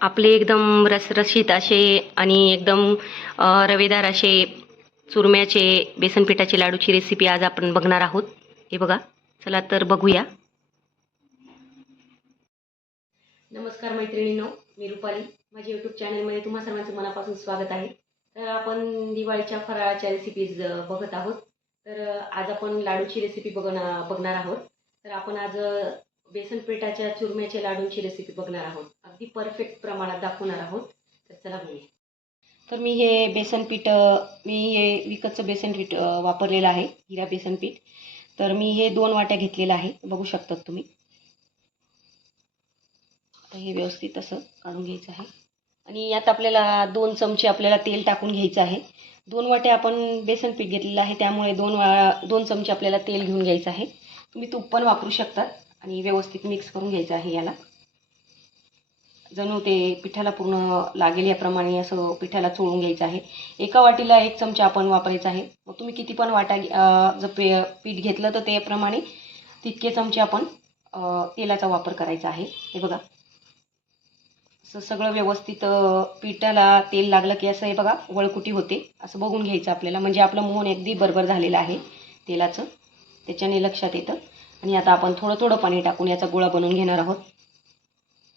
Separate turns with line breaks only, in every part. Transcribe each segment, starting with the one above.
आपले एकदम रसरशीत असे आणि एकदम रवेदार असे चुरम्याचे बेसन पिठाचे लाडूची रेसिपी आज आपण बघणार आहोत. हे बघा चला तर बघूया. नमस्कार मैत्रिणींनो मी रुपाली. माझ्या यूट्यूब चॅनलमध्ये तुम्हा सर्वांचं मनापासून स्वागत आहे. तर आपण दिवाळीच्या फराळाच्या रेसिपीज बघत आहोत. तर आज आपण लाडूची रेसिपी बघणार बघणार आहोत. तर आपण आज बेसनपिठाच्या बेसन पिठाच्या चुरम्याच्या लाडूंची रेसिपी बघणार आहोत. अगदी परफेक्ट प्रमाणात दाखवणार आहोत. तर चला बघूया. तर मी हे बेसन पीठ मी हे विकतचं बेसन पीठ वापरलेलं आहे हिरा बेसन पीठ. तर मी हे दोन वाट्या घेतलेलं आहे बघू शकतात तुम्ही. आता हे व्यवस्थित असं काढून घ्यायचं आहे. आणि यात आपल्याला दोन चमचे आपल्याला तेल टाकून घ्यायचं आहे. दोन वाट्या आपण बेसन पीठ घेतलेलं आहे त्यामुळे दोन वा दोन चमचे आपल्याला तेल घेऊन घ्यायचं आहे. तुम्ही तूप पण वापरू शकतात आणि व्यवस्थित मिक्स करून घ्यायचं आहे याला. जणू ते पिठाला पूर्ण लागेल याप्रमाणे असं पिठाला चोळून घ्यायचं आहे. एका वाटीला एक चमचा आपण वापरायचा आहे. मग तुम्ही किती पण वाटा जर पे पीठ घेतलं तर त्याप्रमाणे तितके चमचे आपण तेलाचा वापर करायचा आहे. हे बघा. असं सगळं व्यवस्थित पिठाला तेल लागलं की असं हे बघा वळकुटी होते. असं बघून घ्यायचं आपल्याला. म्हणजे आपलं मोहन अगदी बरोबर झालेलं आहे तेलाचं. त्याच्याने लक्षात येतं. आणि आता आपण थोडं थोडं पाणी टाकून याचा गोळा बनवून घेणार आहोत.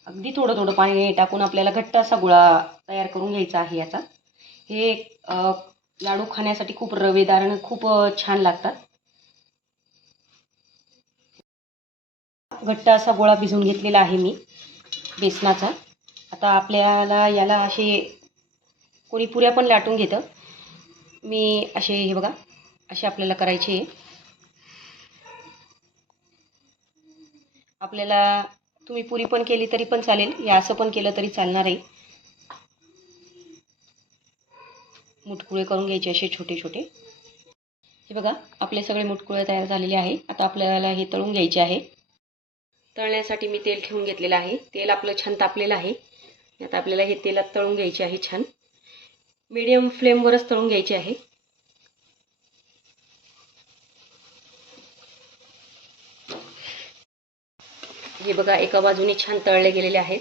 अगदी थोडं थोडं पाणी टाकून आपल्याला घट्ट असा गोळा तयार करून घ्यायचा आहे याचा. हे लाडू खाण्यासाठी खूप रवेदार आणि खूप छान लागतात. घट्ट असा गोळा भिजवून घेतलेला आहे मी बेसनाचा. आता आपल्याला याला असे कोणी पुऱ्या पण लाटून घेतं. मी असे हे बघा असे आपल्याला करायचे. आहे आपल्याला तुम्ही पुरी पण केली तरी पण चालेल. या असं पण केलं तरी चालणार आहे. मुटकुळे करून घ्यायचे असे छोटे छोटे. हे बघा आपले सगळे मुटकुळे तयार झालेले आहे. आता आपल्याला हे तळून घ्यायचे आहे. तळण्यासाठी मी तेल ठेवून घेतलेलं आहे. तेल आपलं छान तापलेलं आहे. आता आपल्याला हे तेलात तळून घ्यायचे आहे छान. मीडियम फ्लेमवरच तळून घ्यायचे आहे. हे बघा एका बाजूने छान तळले गेलेले आहेत.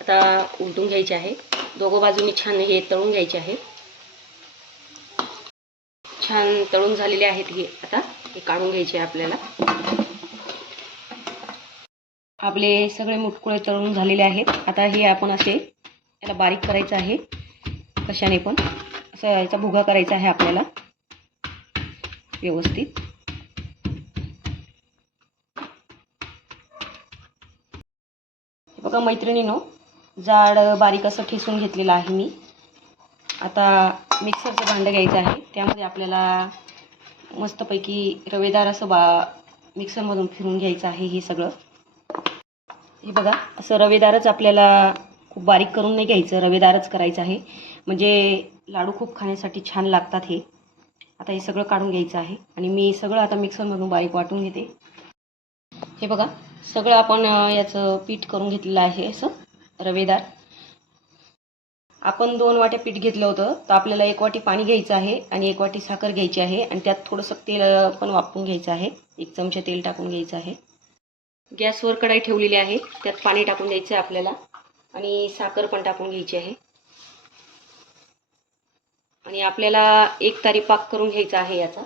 आता उलटून घ्यायचे आहे. दोघं बाजूनी छान हे तळून घ्यायचे आहे. छान तळून झालेले आहेत हे. आता हे काढून घ्यायचे आहे आपल्याला. आपले सगळे मुटकुळे तळून झालेले आहेत. आता हे आपण असे याला बारीक करायचं आहे. कशाने पण. असं याचा भुगा करायचा आहे आपल्याला. व्यवस्थित. बघा मैत्रिणीनो जाड बारीक असं ठेसून घेतलेलं आहे मी. आता मिक्सरचं भांडं घ्यायचं आहे. त्यामध्ये आपल्याला मस्तपैकी रवेदार असं बा मिक्सरमधून फिरून घ्यायचं आहे हे सगळं. हे बघा असं रवेदारच आपल्याला खूप बारीक करून नाही घ्यायचं रवेदारच करायचं आहे. म्हणजे लाडू खूप खाण्यासाठी छान लागतात हे. आता हे सगळं काढून घ्यायचं आहे. आणि मी सगळं आता मिक्सरमधून बारीक वाटून घेते. हे बघा सगळं आपण याचं पीठ करून घेतलेलं आहे असं रवेदार. आपण दोन वाट्या पीठ घेतलं होतं तर आपल्याला एक वाटी पाणी घ्यायचं आहे आणि एक वाटी साखर घ्यायची आहे आणि त्यात थोडंसं तेल पण वापरून घ्यायचं आहे. एक चमचा तेल टाकून घ्यायचं आहे. गॅसवर कढाई ठेवलेली आहे त्यात पाणी टाकून द्यायचं आहे आपल्याला आणि साखर पण टाकून घ्यायची आहे. आणि आपल्याला एक तारी पाक करून घ्यायचा आहे याचा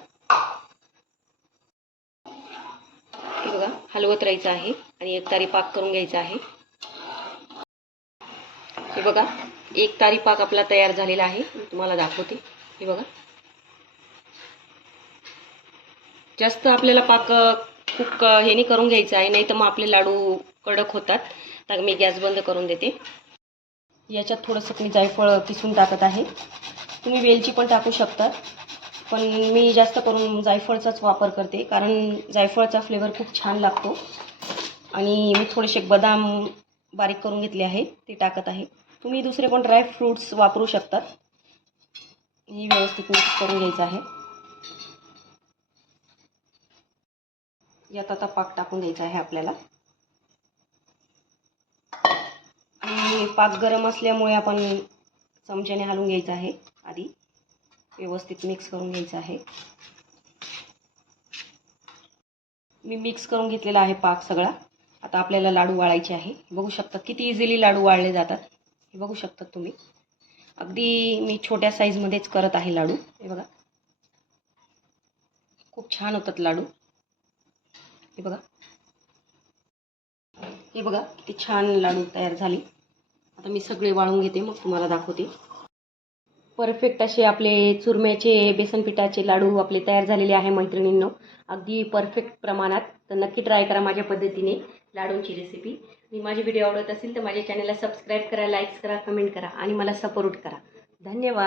हे बघा हलवत राहायचं आहे आणि एक तारी पाक करून घ्यायचा आहे. हे बघा एक तारी पाक आपला तयार झालेला आहे. तुम्हाला दाखवते. हे बघा. जास्त आपल्याला पाक खूप क ह्याने करून घ्यायचा आहे. नाही तर मग आपले लाडू कडक होतात. तर मी गॅस बंद करून देते. याच्यात थोडंसं मी जायफळ किसून टाकत आहे. तुम्ही वेलची पण टाकू शकता. पण मी जास्त करून जायफळचाच वापर करते कारण जायफळचा फ्लेवर खूप छान लागतो. आणि मी थोडेसे बदाम बारीक करून घेतले आहे ते टाकत आहे. तुम्ही दुसरे पण ड्राय फ्रूट्स वापरू शकतात ही व्यवस्थित मिक्स करून घ्यायचं आहे. यात आता पाक टाकून द्यायचा आहे आपल्याला. आणि पाक गरम असल्यामुळे आपण चमच्याने हलवून घ्यायचं आहे आधी. व्यवस्थित मिक्स करून घ्यायचं आहे. मी मिक्स करून घेतलेला आहे पाक सगळा. आता आपल्याला लाडू वाळायचे आहे. बघू शकता किती इझिली लाडू वाळले जातात. हे बघू शकता तुम्ही. अगदी मी छोट्या साईजमध्येच करत आहे लाडू. हे बघा. खूप छान होतात लाडू. हे बघा. हे बघा किती छान लाडू तयार झाले. आता मी सगळे वाळून घेते मग तुम्हाला दाखवते. परफेक्ट असे आपले चुरम्याचे बेसन पिठाचे लाडू आपले तयार झालेले आहे मैत्रिणींनो. अगदी परफेक्ट प्रमाणात. तर नक्की ट्राय करा माझ्या पद्धतीने लाडूंची रेसिपी आणि माझे व्हिडिओ आवडत असेल तर माझ्या चॅनलला सबस्क्राईब करा लाईक्स करा कमेंट करा आणि मला सपोर्ट करा. धन्यवाद.